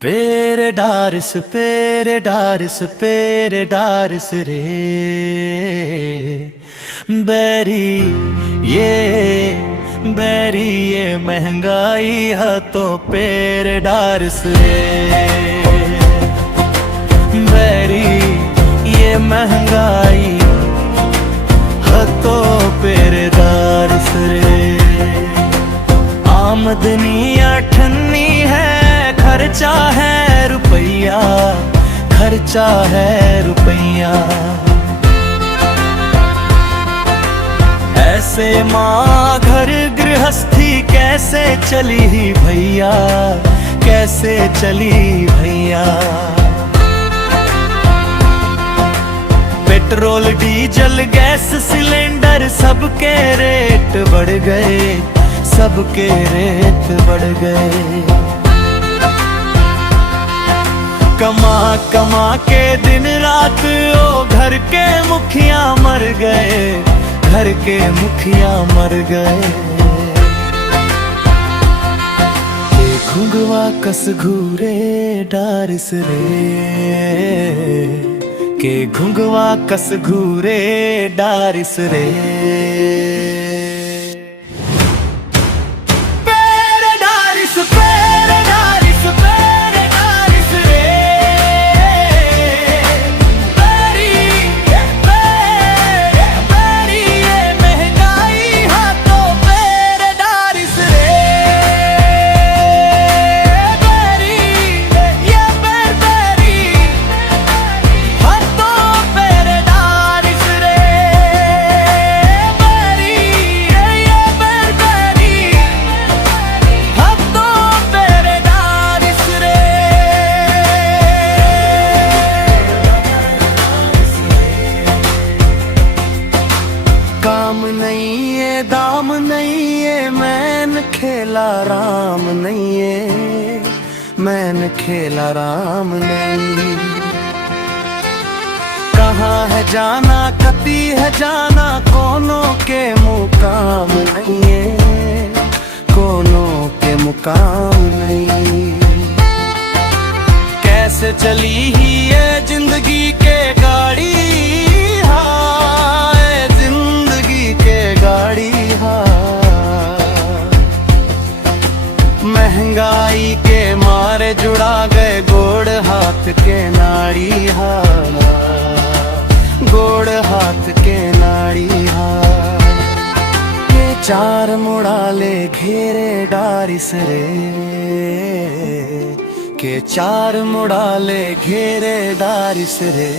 पेरे डारिस रे बैरी ये महंगाई है तो पेरे डारिस रे बैरी ये महंगाई है तो पेरे डारिस रे। आमदनी अठन्नी है, खर्चा है रुपया, खर्चा है रुपया। ऐसे माँ घर गृहस्थी कैसे चली भैया, कैसे चली भैया। पेट्रोल डीजल गैस सिलेंडर सबके रेट बढ़ गए, सबके रेट बढ़ गए। कमा कमा के दिन रात ओ घर के मुखिया मर गए, घर के मुखिया मर गए। के घुंघवा कस घूरे डारिस रे, के घुंघवा कस घूरे डारिस रे। काम नहीं है दाम नहीं है, मैन खेला राम नहीं है, मैन खेला राम नहीं। कहाँ है जाना कती है जाना, कोनों के मुकाम नहीं है, कोनों के मुकाम नहीं। कैसे चली ही ये जिंदगी के गाड़ी, महंगाई के मारे जुड़ा गए गोड़ हाथ के नाड़ी हा, गोड़ हाथ के नाड़ी हा। के चार मुड़ाले घेरे डारिस रे, के चार मुड़ाले घेरे डारिस रे।